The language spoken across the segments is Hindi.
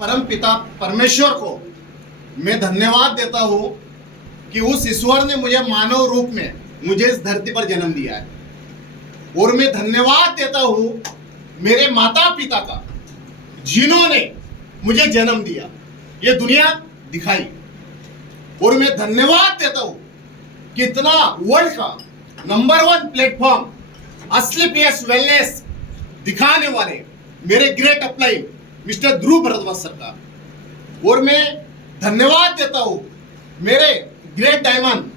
परम पिता परमेश्वर को मैं धन्यवाद देता हूं कि उस ईश्वर ने मुझे मानव रूप में मुझे इस धरती पर जन्म दिया है। और मैं धन्यवाद देता हूं मेरे माता पिता का, जिन्होंने मुझे जन्म दिया, ये दुनिया दिखाई। और मैं धन्यवाद देता हूं कि इतना वर्ल्ड का नंबर 1 प्लेटफॉर्म असली पीएस वेलनेस दिखाने वाले मेरे ग्रेट अपलाइन मिस्टर ध्रुव भरद्वाज सर का। और मैं धन्यवाद देता हूं मेरे ग्रेट डायमंड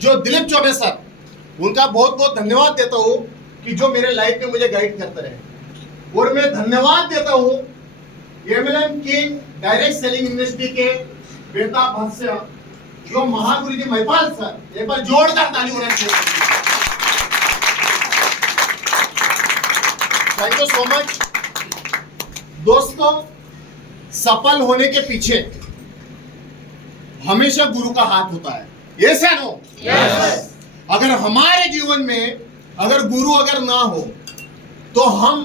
जो दिलीप चौबे सर, उनका बहुत बहुत धन्यवाद देता हूं कि जो मेरे लाइफ में मुझे गाइड करते रहे। और मैं धन्यवाद देता हूं MLM king direct selling university के बेटा भाष्य जो महागुरु जी महिपाल सर, एक बार जोरदार ताली होना चाहिए। Thank you so much. दोस्तों, सफल होने के पीछे हमेशा गुरु का हाथ होता है, यस या नो? यस। अगर हमारे जीवन में अगर गुरु अगर ना हो तो हम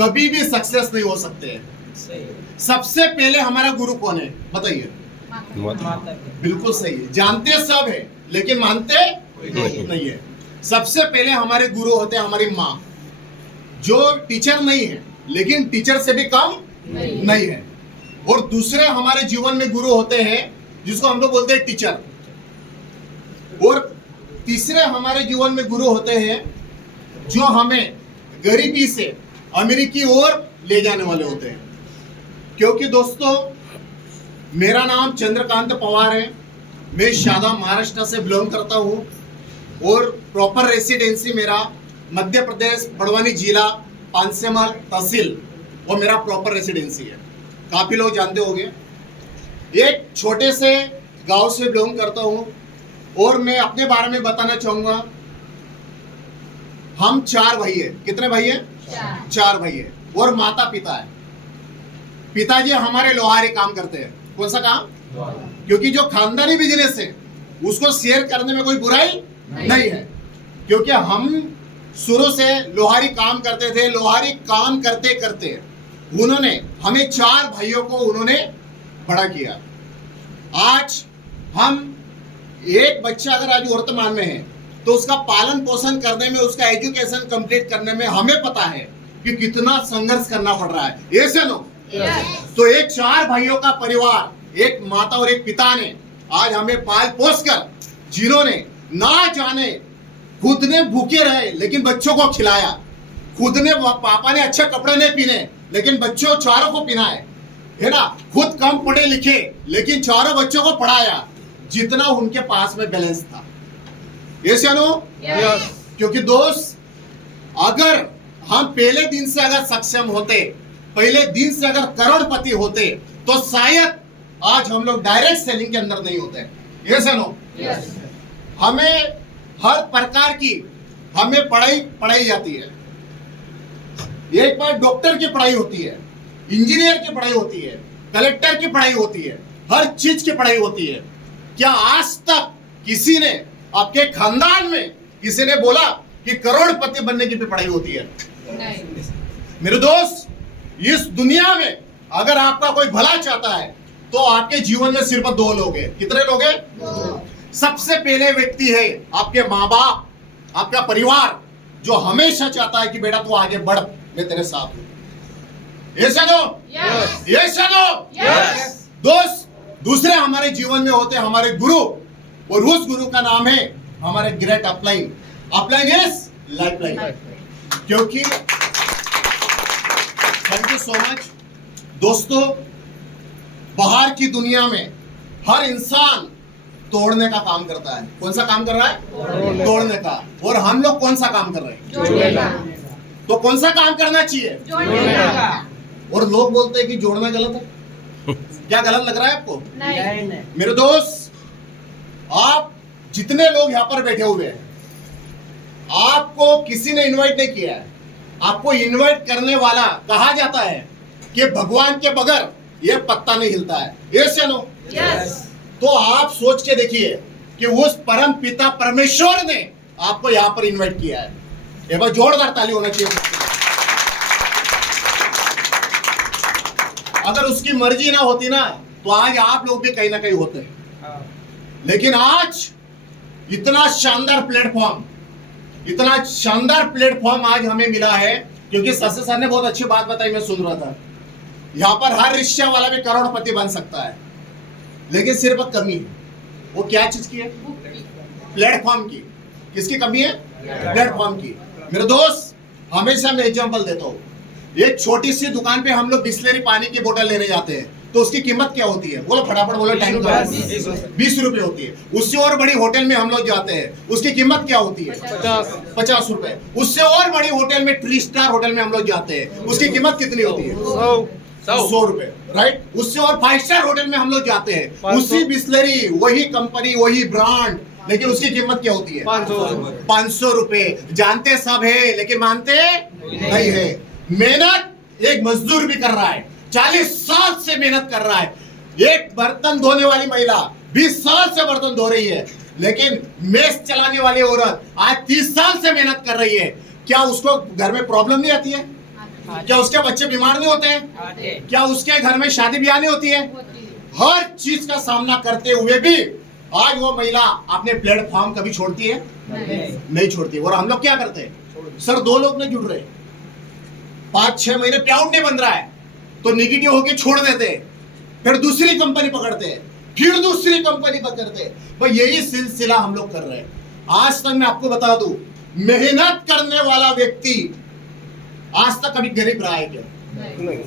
कभी भी सक्सेस नहीं हो सकते हैं। सबसे पहले हमारा गुरु कौन है बताइए? बिल्कुल सही है। जानते सब है लेकिन मानते नहीं है। सबसे पहले हमारे गुरु होते हैं हमारी माँ, जो टीचर नहीं है लेकिन टीचर से भी कम नहीं है। और दूसरे हमारे जीवन में गुरु होते हैं जिसको हम लोग बोलते हैं टीचर। और तीसरे हमारे जीवन में गुरु होते हैं जो हमें गरीबी से अमीरी की ओर ले जाने वाले होते हैं। क्योंकि दोस्तों, मेरा नाम चंद्रकांत पवार है, मैं शादा महाराष्ट्र से बिलोंग करता हूँ और प्रॉपर रेसिडेंसी मेरा मध्य प्रदेश बड़वानी जिला पांसेमल तहसील वो मेरा प्रॉपर रेसिडेंसी है। काफी लोग जानते होंगे। एक छोटे से गांव से बिलोंग करता हूँ और मैं अपने बारे में बताना चाहूंगा। हम 4 भाई हैं। कितने भाई हैं? 4 भाई हैं और माता पिता है। पिताजी हमारे लोहारी काम करते हैं। कौन सा काम? क्योंकि जो खानदानी बिजनेस है उसको शेयर करने में कोई बुराई नहीं है, क्योंकि हम शुरू से लोहारी काम करते थे। लोहारी काम करते करते उन्होंने हमें 4 भाइयों को उन्होंने बड़ा किया। आज हम एक बच्चा अगर आज वर्तमान में है तो उसका पालन पोषण करने में, उसका एजुकेशन कंप्लीट करने में हमें पता है कि कितना संघर्ष करना पड़ रहा है, ये से नो? तो एक 4 भाइयों का परिवार, एक माता और एक पिता ने आज हमें पाल पोस कर, जिन्होंने ना जाने खुद ने भूखे रहे लेकिन बच्चों को खिलाया, खुद ने पापा ने अच्छे कपड़े नहीं पहने लेकिन बच्चों चारों को पहनाए, है ना? खुद कम पढ़े लिखे लेकिन चारों बच्चों को पढ़ाया जितना उनके पास में बैलेंस था, यस या नो? यस। क्योंकि दोस्त, अगर हम पहले दिन से अगर सक्षम होते, पहले दिन से अगर करोड़पति होते तो शायद आज हम लोग डायरेक्ट सेलिंग के अंदर नहीं होते, यस या नो? यस। हमें हर प्रकार की हमें पढ़ाई जाती है। एक बार डॉक्टर की पढ़ाई होती है, इंजीनियर की पढ़ाई होती है, कलेक्टर की पढ़ाई होती है, हर चीज की पढ़ाई होती है। क्या आज तक किसी ने आपके खानदान में किसी ने बोला कि करोड़पति बनने की भी पढ़ाई होती है? नहीं। मेरे दोस्त, इस दुनिया में अगर आपका कोई भला चाहता है तो आपके जीवन में सिर्फ 2 लोग हैं। कितने लोग हैं? 2। सबसे पहले व्यक्ति है आपके माँ बाप, आपका परिवार, जो हमेशा चाहता है कि बेटा तू आगे बढ़, मैं तेरे साथ हूं। यस या नो? यस। यस या नो? यस। दोस्त, दूसरे हमारे जीवन में होते हैं हमारे गुरु, और उस गुरु का नाम है हमारे great upline. Upline is lifeline. क्योंकि थैंक यू सो मच दोस्तों, बाहर की दुनिया में हर इंसान तोड़ने का काम करता है। कौन सा काम कर रहा है? तोड़ने का। और हम लोग कौन सा काम कर रहे हैं? जोड़ने का। तो कौन सा काम करना चाहिए? जोड़ने का। और लोग बोलते हैं कि जोड़ना गलत है। क्या गलत लग रहा है आपको? नहीं। मेरे दोस्त, आप जितने लोग यहाँ पर बैठे हुए हैं, आपको किसी ने इनवाइट नहीं किया है। आपको इनवाइट करने वाला कहा जाता है कि भगवान के बगैर ये पत्ता नहीं हिलता है, यस या नो? यस। तो आप सोच के देखिए कि उस परम पिता परमेश्वर ने आपको यहाँ पर इनवाइट किया है। एक बार जोरदार ताली होना चाहिए। अगर उसकी मर्जी ना होती ना तो आज आप लोग भी कहीं ना कहीं होते हैं। लेकिन आज इतना शानदार प्लेटफॉर्म आज हमें मिला है, क्योंकि सस्य सर ने बहुत अच्छी बात बताई, मैं सुन रहा था। यहाँ पर हर रिक्शा वाला भी करोड़पति बन सकता है, लेकिन सिर्फ एक कमी है। वो क्या चीज की है? प्लेटफॉर्म की। किसकी कमी है? प्लेटफॉर्म की। मेरे दोस्त, हमेशा मैं एग्जांपल देता हूँ। एक छोटी सी दुकान पे हम लोग बिस्लेरी पानी की बोतल लेने जाते हैं, तो उसकी कीमत क्या होती है? बोलो फटाफट बोलो। 20 रुपए होती है। उससे और बड़ी होटल में हम लोग जाते हैं, उसकी कीमत क्या होती है? 50 रुपए। उससे और बड़ी होटल में, 3 स्टार होटल में हम लोग जाते हैं, उसकी कीमत कितनी होती है? 100 रुपए, राइट। उससे और 5 स्टार होटल में हम लोग जाते हैं, उसी बिस्लेरी, वही कंपनी, वही ब्रांड, लेकिन उसकी कीमत क्या होती है? 500 रुपए। जानते सब है, लेकिन मानते नहीं है। मेहनत एक मजदूर भी कर रहा है, 40 साल से मेहनत कर रहा है। एक बर्तन धोने वाली महिला 20 साल से बर्तन धो रही है, लेकिन मेस चलाने वाली औरत आज 30 साल से मेहनत कर रही है। क्या उसको घर में प्रॉब्लम नहीं आती है? क्या उसके बच्चे बीमार नहीं होते हैं? क्या उसके घर में शादी ब्याह नहीं होती है? हर चीज का सामना करते हुए भी आज वो महिला अपने प्लेटफॉर्म कभी छोड़ती है? नहीं छोड़ती। और हम लोग क्या करते हैं? सर 2 लोग नहीं जुड़ रहे, 5-6 महीने प्याउट नहीं बन रहा है, तो निगेटिव होके छोड़ देते हैं, फिर दूसरी कंपनी पकड़ते हैं, फिर दूसरी कंपनी पकड़ते हैं। भाई यही सिलसिला हम लोग कर रहे हैं। आज तक मैं आपको बता दूं, मेहनत करने वाला व्यक्ति आज तक कभी गरीब रहा है क्या? नहीं।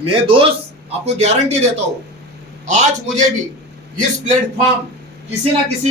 मैं दोस्त आपको गारंटी देता हूं, आज मुझे भी इस प्लेटफॉर्म किसी ना किसी